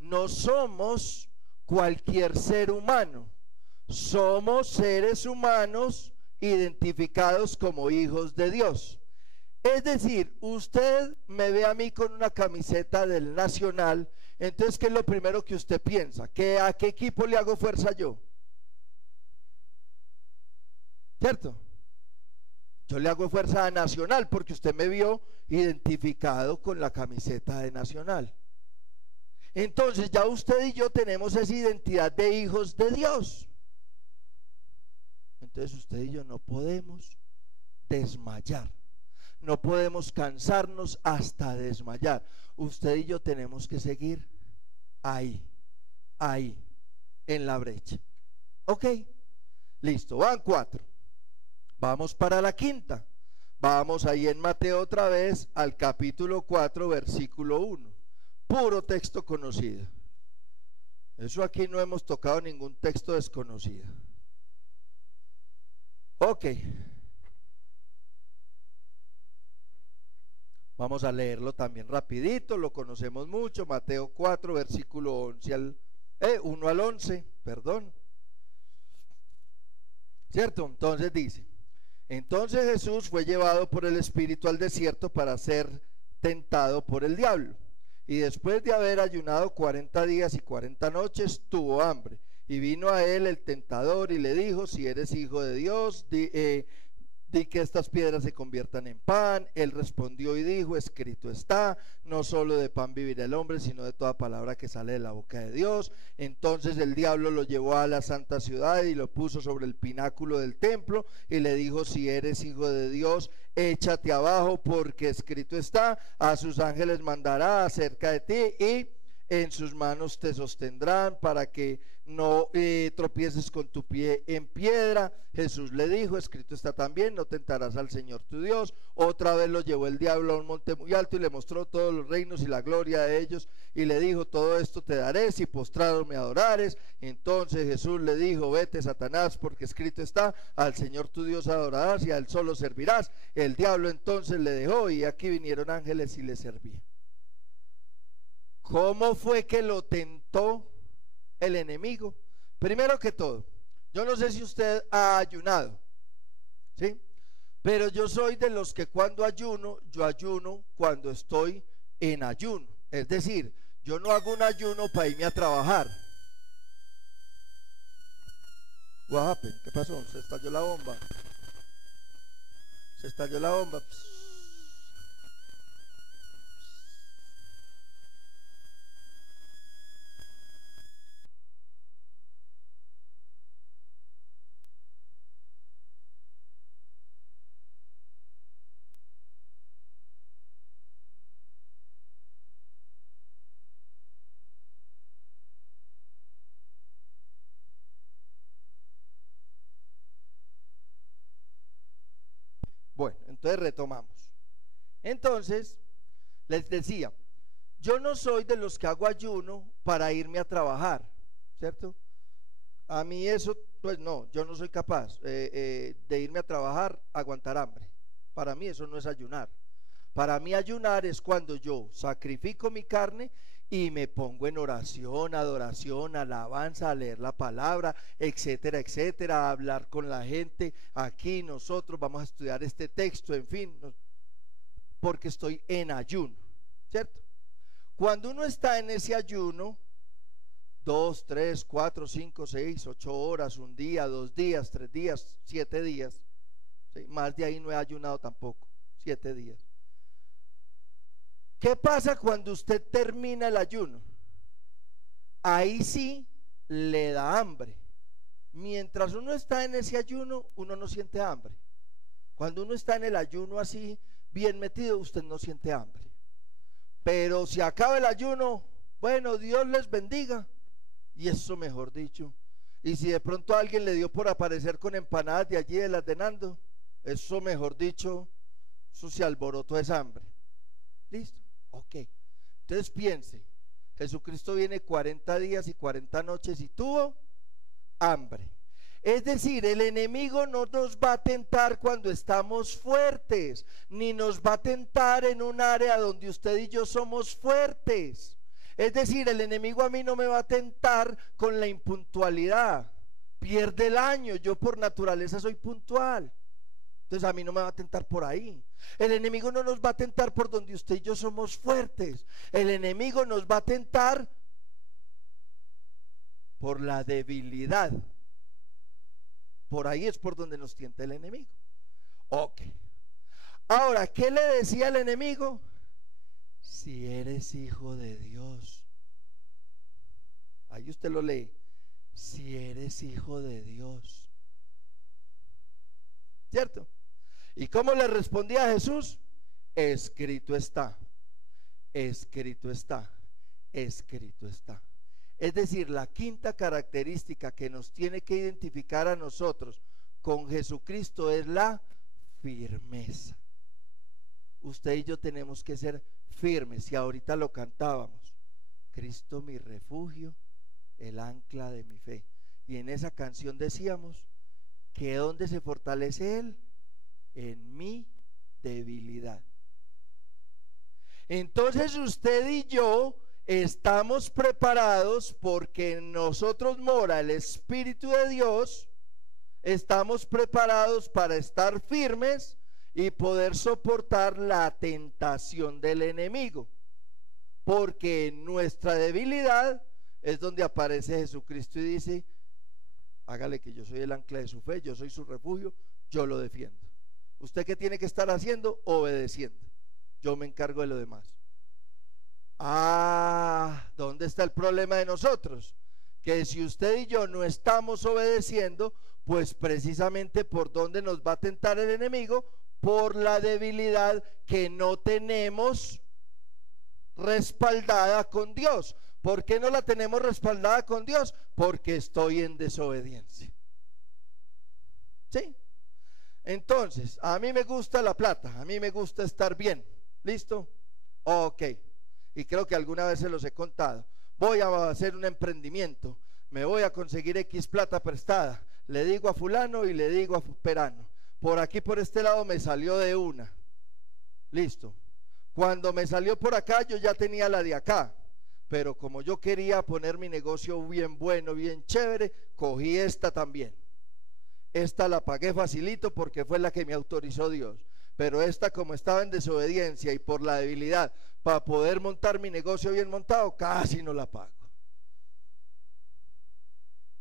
No somos cualquier ser humano. Somos seres humanos identificados como hijos de Dios. Es decir, usted me ve a mí con una camiseta del Nacional, entonces ¿qué es lo primero que usted piensa? ¿Que a qué equipo le hago fuerza yo? ¿Cierto? Yo le hago fuerza a Nacional porque usted me vio identificado con la camiseta de Nacional. Entonces ya usted y yo tenemos esa identidad de hijos de Dios. Entonces usted y yo no podemos desmayar. No podemos cansarnos hasta desmayar. Usted y yo tenemos que seguir ahí, en la brecha. Ok, listo, van 4. Vamos para la quinta. Vamos ahí en Mateo otra vez al capítulo 4, versículo 1. Puro texto conocido. Eso aquí no hemos tocado ningún texto desconocido. Ok. Vamos a leerlo también rapidito, lo conocemos mucho, Mateo 4, versículo 1 al 11, perdón. ¿Cierto? Entonces dice, entonces Jesús fue llevado por el Espíritu al desierto para ser tentado por el diablo. Y después de haber ayunado 40 días y 40 noches, tuvo hambre. Y vino a él el tentador y le dijo, si eres hijo de Dios, di que estas piedras se conviertan en pan. Él respondió y dijo, escrito está, no solo de pan vivirá el hombre, sino de toda palabra que sale de la boca de Dios. Entonces el diablo lo llevó a la santa ciudad y lo puso sobre el pináculo del templo y le dijo, si eres hijo de Dios, échate abajo, porque escrito está, a sus ángeles mandará acerca de ti y en sus manos te sostendrán para que no tropieces con tu pie en piedra. Jesús le dijo, escrito está también, no tentarás al Señor tu Dios. Otra vez lo llevó el diablo a un monte muy alto y le mostró todos los reinos y la gloria de ellos y le dijo, todo esto te daré si postrado me adorares. Entonces Jesús le dijo, vete Satanás, porque escrito está, al Señor tu Dios adorarás y a él solo servirás. El diablo entonces le dejó y aquí vinieron ángeles y le servían. ¿Cómo fue que lo tentó el enemigo? Primero que todo, yo no sé si usted ha ayunado, ¿sí? Pero yo soy de los que cuando ayuno, yo ayuno cuando estoy en ayuno. Es decir, yo no hago un ayuno para irme a trabajar. What happened? ¿Qué pasó? Se estalló la bomba. Se estalló la bomba. Bueno, entonces retomamos. Entonces, les decía, yo no soy de los que hago ayuno para irme a trabajar, ¿cierto? A mí eso, pues no, yo no soy capaz de irme a trabajar, aguantar hambre. Para mí eso no es ayunar. Para mí ayunar es cuando yo sacrifico mi carne y me pongo en oración, adoración, alabanza, a leer la palabra, etcétera, etcétera, a hablar con la gente. Aquí nosotros vamos a estudiar este texto, en fin, porque estoy en ayuno, ¿cierto? Cuando uno está en ese ayuno, 2, 3, 4, 5, 6, 8 horas, un día, 2 días, 3 días, 7 días, ¿sí? Más de ahí no he ayunado tampoco, 7 días. ¿Qué pasa cuando usted termina el ayuno? Ahí sí le da hambre. Mientras uno está en ese ayuno, uno no siente hambre. Cuando uno está en el ayuno así, bien metido, usted no siente hambre. Pero si acaba el ayuno, bueno, Dios les bendiga. Y eso mejor dicho. Y si de pronto a alguien le dio por aparecer con empanadas de allí de las de Nando, eso mejor dicho, eso se alborotó esa hambre. ¿Listo? Ok, entonces piense, Jesucristo viene 40 días y 40 noches y tuvo hambre. Es decir, el enemigo no nos va a tentar cuando estamos fuertes, ni nos va a tentar en un área donde usted y yo somos fuertes. Es decir, el enemigo a mí no me va a tentar con la impuntualidad. Pierde el año, yo por naturaleza soy puntual. Entonces a mí no me va a tentar por ahí. El enemigo no nos va a tentar por donde usted y yo somos fuertes. El enemigo nos va a tentar por la debilidad. Por ahí es por donde nos tienta el enemigo. Ok. Ahora, ¿qué le decía el enemigo? Si eres hijo de Dios. Ahí usted lo lee. Si eres hijo de Dios. ¿Cierto? ¿Y cómo le respondía Jesús? Escrito está, escrito está, escrito está. Es decir, la quinta característica que nos tiene que identificar a nosotros con Jesucristo es la firmeza. Usted y yo tenemos que ser firmes, y ahorita lo cantábamos. Cristo mi refugio, el ancla de mi fe. Y en esa canción decíamos ¿Que dónde se fortalece Él? En mi debilidad. Entonces usted y yo estamos preparados porque en nosotros mora el Espíritu de Dios. Estamos preparados para estar firmes y poder soportar la tentación del enemigo, porque en nuestra debilidad es donde aparece Jesucristo y dice: hágale que yo soy el ancla de su fe, yo soy su refugio, yo lo defiendo. ¿Usted qué tiene que estar haciendo? Obedeciendo. Yo me encargo de lo demás. ¿Dónde está el problema de nosotros? Que si usted y yo no estamos obedeciendo, pues precisamente por dónde nos va a tentar el enemigo, por la debilidad que no tenemos respaldada con Dios. ¿Por qué no la tenemos respaldada con Dios? Porque estoy en desobediencia. ¿Sí? Entonces, a mí me gusta la plata, a mí me gusta estar bien. ¿Listo? Ok. Y creo que alguna vez se los he contado. Voy a hacer un emprendimiento, me voy a conseguir X plata prestada. Le digo a fulano y le digo a perano: por aquí, por este lado me salió de una. Listo. Cuando me salió por acá, yo ya tenía la de acá. Pero como yo quería poner mi negocio bien bueno, bien chévere, cogí esta también. Esta la pagué facilito porque fue la que me autorizó Dios. Pero esta, como estaba en desobediencia y por la debilidad, para poder montar mi negocio bien montado, casi no la pago.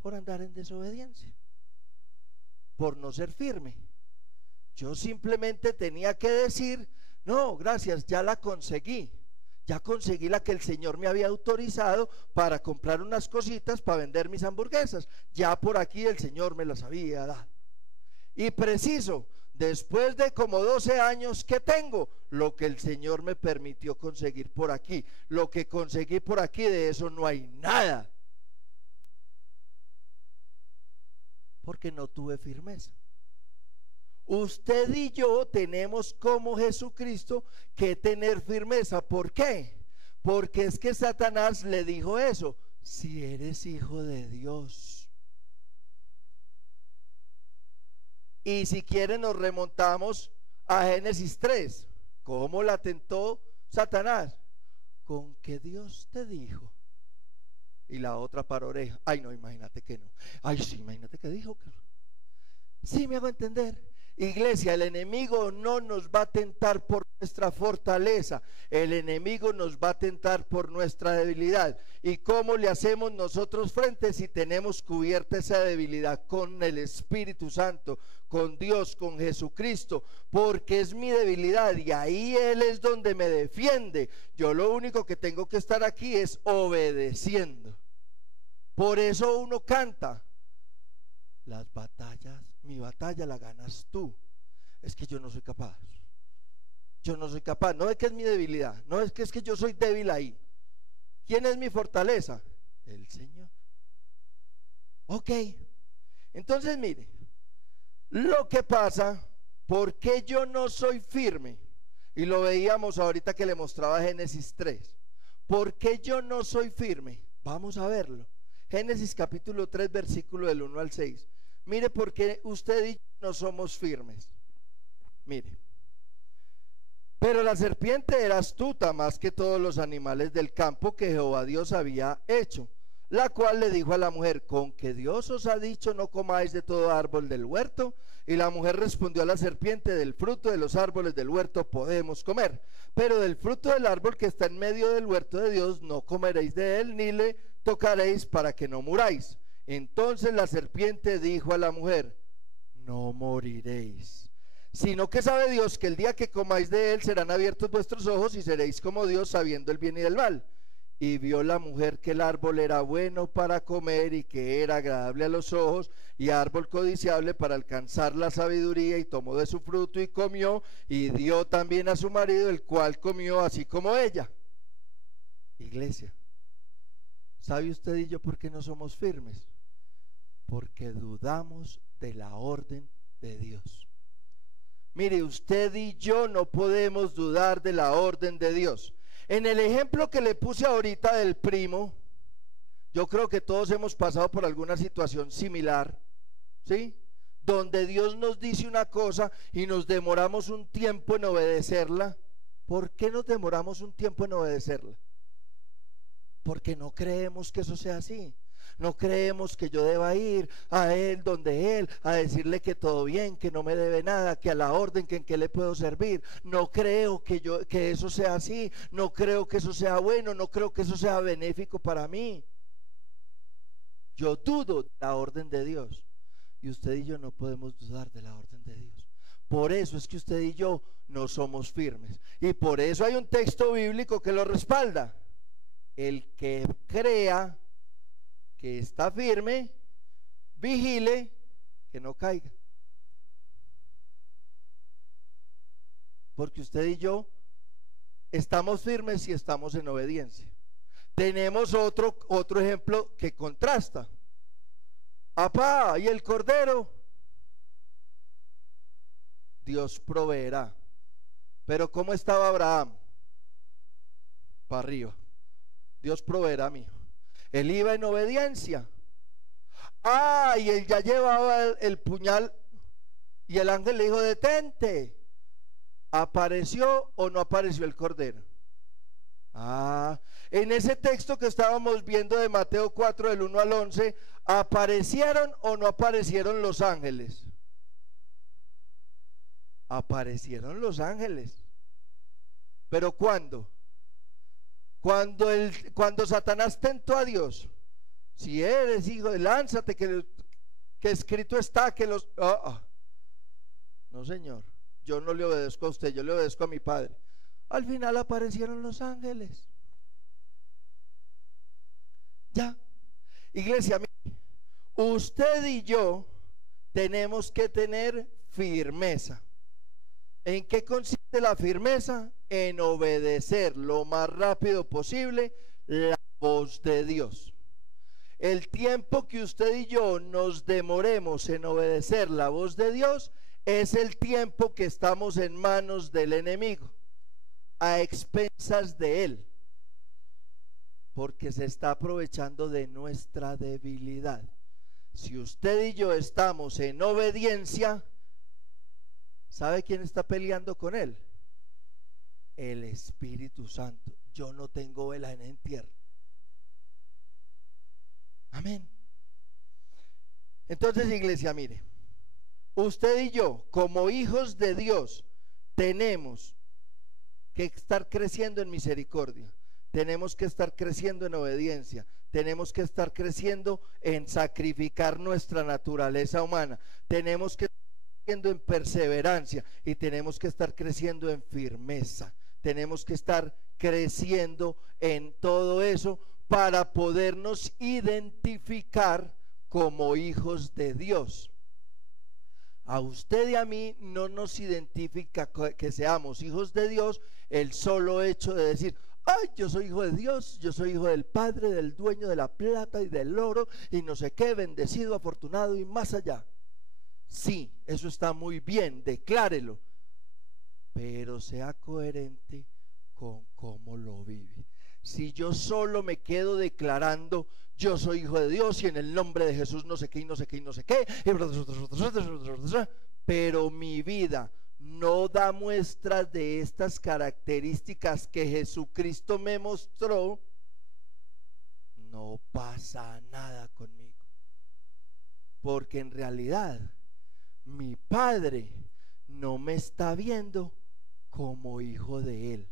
Por andar en desobediencia, por no ser firme. Yo simplemente tenía que decir: no, gracias, ya la conseguí. Ya conseguí la que el Señor me había autorizado para comprar unas cositas para vender mis hamburguesas. Ya por aquí el Señor me las había dado. Y preciso, después de como 12 años que tengo, lo que el Señor me permitió conseguir por aquí, lo que conseguí por aquí, de eso no hay nada, porque no tuve firmeza. Usted y yo tenemos como Jesucristo que tener firmeza. ¿Por qué? Porque es que Satanás le dijo eso: si eres hijo de Dios. Y si quieren nos remontamos a Génesis 3. ¿Cómo la tentó Satanás? Con que Dios te dijo. Y la otra para oreja: ay no, imagínate que no. Ay sí, imagínate que dijo que no. Sí, me hago entender. Iglesia, el enemigo no nos va a tentar por nuestra fortaleza, el enemigo nos va a tentar por nuestra debilidad. ¿Y cómo le hacemos nosotros frente? Si tenemos cubierta esa debilidad con el Espíritu Santo, con Dios, con Jesucristo, porque es mi debilidad y ahí Él es donde me defiende. Yo lo único que tengo que estar aquí es obedeciendo. Por eso uno canta: las batallas, mi batalla la ganas tú. Es que yo no soy capaz. Yo no soy capaz. No es que es mi debilidad. No es que yo soy débil ahí. ¿Quién es mi fortaleza? El Señor. Ok. Entonces mire, lo que pasa, ¿por qué yo no soy firme? Y lo veíamos ahorita que le mostraba Génesis 3. ¿Por qué yo no soy firme? Vamos a verlo. Génesis capítulo 3, versículo del 1 al 6. Mire por qué usted y yo no somos firmes. Mire: pero la serpiente era astuta más que todos los animales del campo que Jehová Dios había hecho, la cual le dijo a la mujer: ¿con que Dios os ha dicho no comáis de todo árbol del huerto? Y la mujer respondió a la serpiente: del fruto de los árboles del huerto podemos comer, pero del fruto del árbol que está en medio del huerto de Dios no comeréis de él, ni le tocaréis, para que no muráis. Entonces la serpiente dijo a la mujer: no moriréis, sino que sabe Dios que el día que comáis de él serán abiertos vuestros ojos y seréis como Dios, sabiendo el bien y el mal. Y vio la mujer que el árbol era bueno para comer y que era agradable a los ojos y árbol codiciable para alcanzar la sabiduría, y tomó de su fruto y comió, y dio también a su marido, el cual comió así como ella. Iglesia, ¿sabe usted y yo por qué no somos firmes? Porque dudamos de la orden de Dios. Mire, usted y yo no podemos dudar de la orden de Dios. En el ejemplo que le puse ahorita del primo, yo creo que todos hemos pasado por alguna situación similar, ¿sí? donde Dios nos dice una cosa y nos demoramos un tiempo en obedecerla. ¿Por qué nos demoramos un tiempo en obedecerla? Porque no creemos que eso sea así. No creemos que yo deba ir a Él, donde Él, a decirle que todo bien, que no me debe nada, que a la orden, que en qué le puedo servir. No creo que eso sea así. No creo que eso sea bueno. No creo que eso sea benéfico para mí. Yo dudo de la orden de Dios. Y usted y yo no podemos dudar de la orden de Dios. Por eso es que usted y yo no somos firmes. Y por eso hay un texto bíblico que lo respalda. El que crea que está firme, vigile que no caiga. Porque usted y yo estamos firmes y estamos en obediencia. Tenemos otro ejemplo que contrasta. Apá, ¿y el cordero? Dios proveerá. Pero ¿cómo estaba Abraham? Para arriba. Dios proveerá, mijo. Él iba en obediencia. Y él ya llevaba el puñal y el ángel le dijo: detente. ¿Apareció o no apareció el cordero? En ese texto que estábamos viendo de Mateo 4 del 1 al 11, ¿aparecieron o no aparecieron los ángeles? Aparecieron los ángeles. ¿Pero cuándo? Cuando Satanás tentó a Dios. Si eres hijo de, lánzate, que escrito está que los... No, señor, yo no le obedezco a usted, yo le obedezco a mi Padre. Al final aparecieron los ángeles. Ya. Iglesia, usted y yo tenemos que tener firmeza. ¿En qué consiste la firmeza? En obedecer lo más rápido posible la voz de Dios. El tiempo que usted y yo nos demoremos en obedecer la voz de Dios es el tiempo que estamos en manos del enemigo, a expensas de él, porque se está aprovechando de nuestra debilidad. Si usted y yo estamos en obediencia, ¿sabe quién está peleando con él? El Espíritu Santo. Yo no tengo vela en entierro. Amén. Entonces, iglesia, mire, usted y yo, como hijos de Dios, tenemos que estar creciendo en misericordia, tenemos que estar creciendo en obediencia, tenemos que estar creciendo en sacrificar nuestra naturaleza humana, tenemos que estar creciendo en perseverancia y tenemos que estar creciendo en firmeza, tenemos que estar creciendo en todo eso para podernos identificar como hijos de Dios. A usted y a mí no nos identifica que seamos hijos de Dios el solo hecho de decir: ay, yo soy hijo de Dios, yo soy hijo del Padre, del dueño de la plata y del oro y no sé qué, bendecido, afortunado y más allá. Sí, eso está muy bien, declárelo, pero sea coherente con cómo lo vive. Si yo solo me quedo declarando: yo soy hijo de Dios y en el nombre de Jesús no sé qué y no sé qué y no sé qué, pero mi vida no da muestras de estas características que Jesucristo me mostró, no pasa nada conmigo, porque en realidad mi Padre no me está viendo como hijo de Él.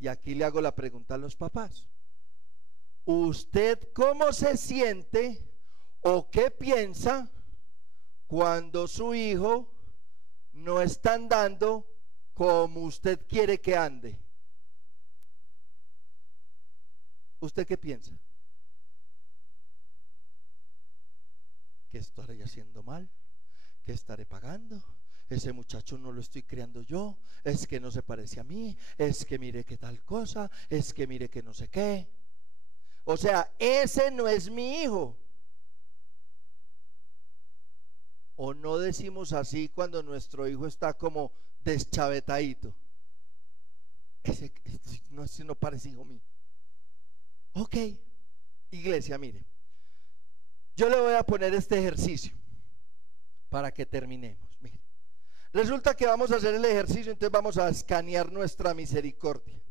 Y aquí le hago la pregunta a los papás: ¿usted cómo se siente o qué piensa cuando su hijo no está andando como usted quiere que ande? ¿Usted qué piensa? ¿Qué estaré haciendo mal? ¿Qué estaré pagando? Ese muchacho no lo estoy criando yo, es que no se parece a mí, es que mire qué tal cosa, es que mire que no sé qué. O sea, ese no es mi hijo. O no decimos así cuando nuestro hijo está como deschavetadito: ese no parece hijo mío. Ok, iglesia, mire, yo le voy a poner este ejercicio. para que terminemos. Mire, resulta que vamos a hacer el ejercicio, entonces vamos a escanear nuestra misericordia.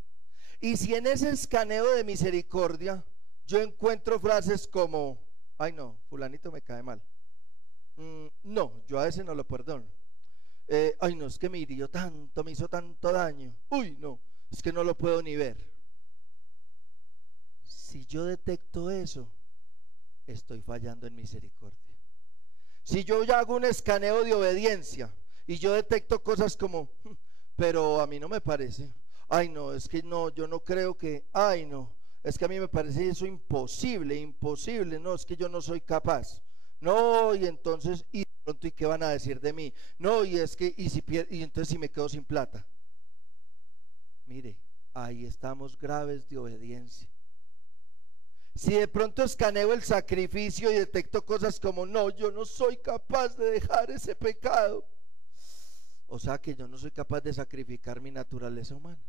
Y si en ese escaneo de misericordia yo encuentro frases como: ay no, fulanito me cae mal, no, yo a ese no lo perdono, ay no, es que me hirió tanto, me hizo tanto daño, uy no, es que no lo puedo ni ver. Si yo detecto eso, estoy fallando en misericordia. Si yo ya hago un escaneo de obediencia y yo detecto cosas como: pero a mí no me parece, ay no, es que no, yo no creo que, ay no, es que a mí me parece eso imposible, imposible, no, es que yo no soy capaz, no, y entonces, y de pronto, ¿y qué van a decir de mí? No, y es que, y entonces si me quedo sin plata. Mire, ahí estamos graves de obediencia. Si de pronto escaneo el sacrificio y detecto cosas como: no, yo no soy capaz de dejar ese pecado, o sea que yo no soy capaz de sacrificar mi naturaleza humana,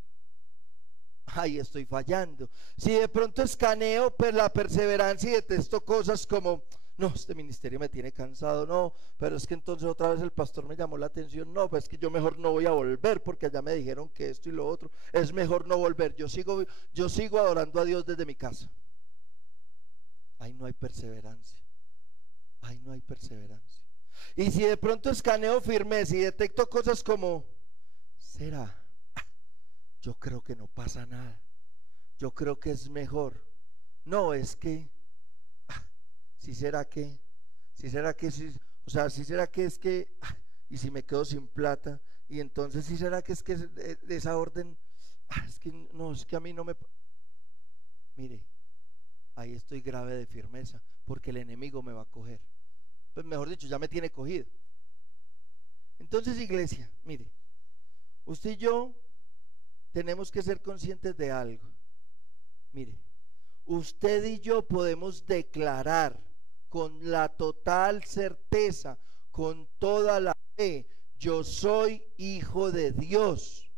ahí estoy fallando. Si de pronto escaneo la perseverancia y detesto cosas como: no, este ministerio me tiene cansado, no, pero es que entonces otra vez el pastor me llamó la atención, no, pues es que yo mejor no voy a volver porque allá me dijeron que esto y lo otro, es mejor no volver, yo sigo adorando a Dios desde mi casa. Ahí no hay perseverancia, ahí no hay perseverancia. Y si de pronto escaneo firmeza y detecto cosas como: ¿será? Yo creo que no pasa nada, yo creo que es mejor, no, es que si será que, o sea, si será que es que, y si me quedo sin plata, y entonces si será que es que de esa orden, es que no, es que a mí no me, mire, ahí estoy grave de firmeza, porque el enemigo me va a coger, pues mejor dicho, ya me tiene cogido. Entonces, iglesia, mire, usted y yo tenemos que ser conscientes de algo. Mire, usted y yo podemos declarar con la total certeza, con toda la fe: yo soy hijo de Dios.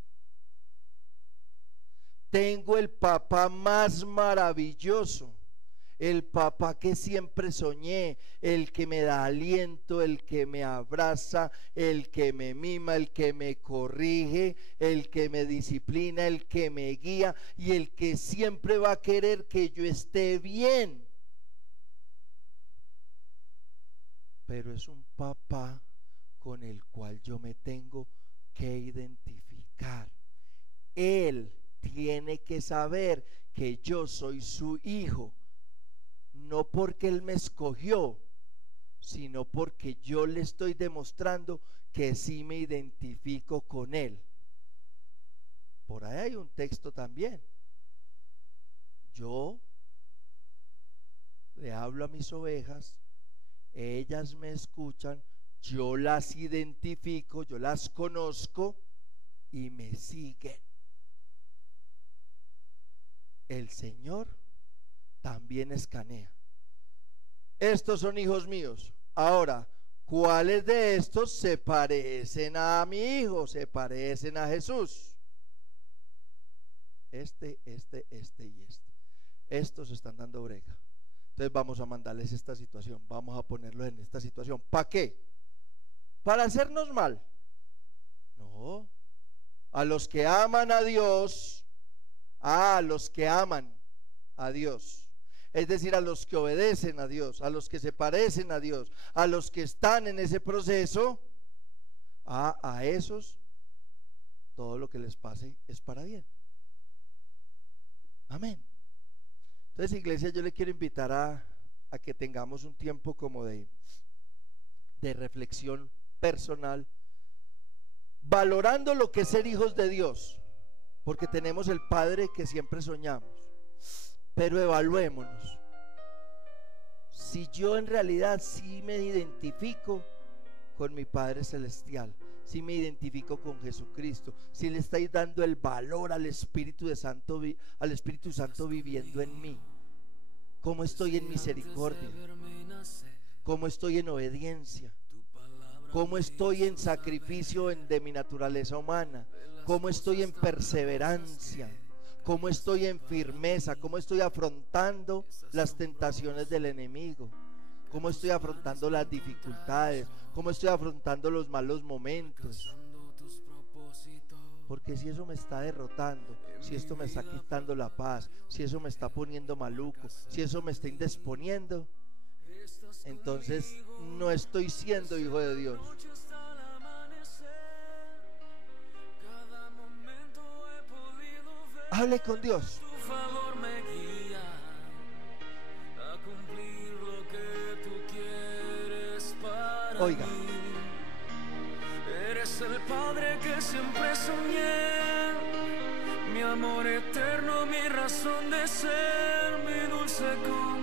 Tengo el papá más maravilloso, el papá que siempre soñé, el que me da aliento, el que me abraza, el que me mima, el que me corrige, el que me disciplina, el que me guía y el que siempre va a querer que yo esté bien. Pero es un papá con el cual yo me tengo que identificar. Él tiene que saber que yo soy su hijo, no porque él me escogió, sino porque yo le estoy demostrando que sí me identifico con él. Por ahí hay un texto también: yo le hablo a mis ovejas, ellas me escuchan, yo las identifico, yo las conozco y me siguen. El Señor también escanea: estos son hijos míos. Ahora, ¿cuáles de estos se parecen a mi hijo? Se parecen a Jesús. Este y este. Estos están dando brega. Entonces vamos a mandarles esta situación, vamos a ponerlos en esta situación. ¿Para qué? ¿Para hacernos mal? No. A los que aman a Dios, a los que aman a Dios, es decir, a los que obedecen a Dios, a los que se parecen a Dios, a los que están en ese proceso, a esos todo lo que les pase es para bien. Amén. Entonces, iglesia, yo le quiero invitar a que tengamos un tiempo como de reflexión personal, valorando lo que es ser hijos de Dios, porque tenemos el Padre que siempre soñamos. Pero evaluémonos si yo en realidad sí me identifico con mi Padre Celestial, si me identifico con Jesucristo, si le estáis dando el valor al Espíritu Santo viviendo en mí. ¿Cómo estoy en misericordia? ¿Cómo estoy en obediencia? ¿Cómo estoy en sacrificio de mi naturaleza humana? ¿Cómo estoy en perseverancia? ¿Cómo estoy en firmeza? ¿Cómo estoy afrontando las tentaciones del enemigo? cómo estoy afrontando las dificultades, cómo estoy afrontando los malos momentos. Porque si eso me está derrotando, si esto me está quitando la paz, si eso me está poniendo maluco, si eso me está indisponiendo, entonces no estoy siendo hijo de Dios. Hable con Dios. Oiga. Eres el padre que siempre soñé, mi amor eterno, mi razón de ser, mi dulce corazón.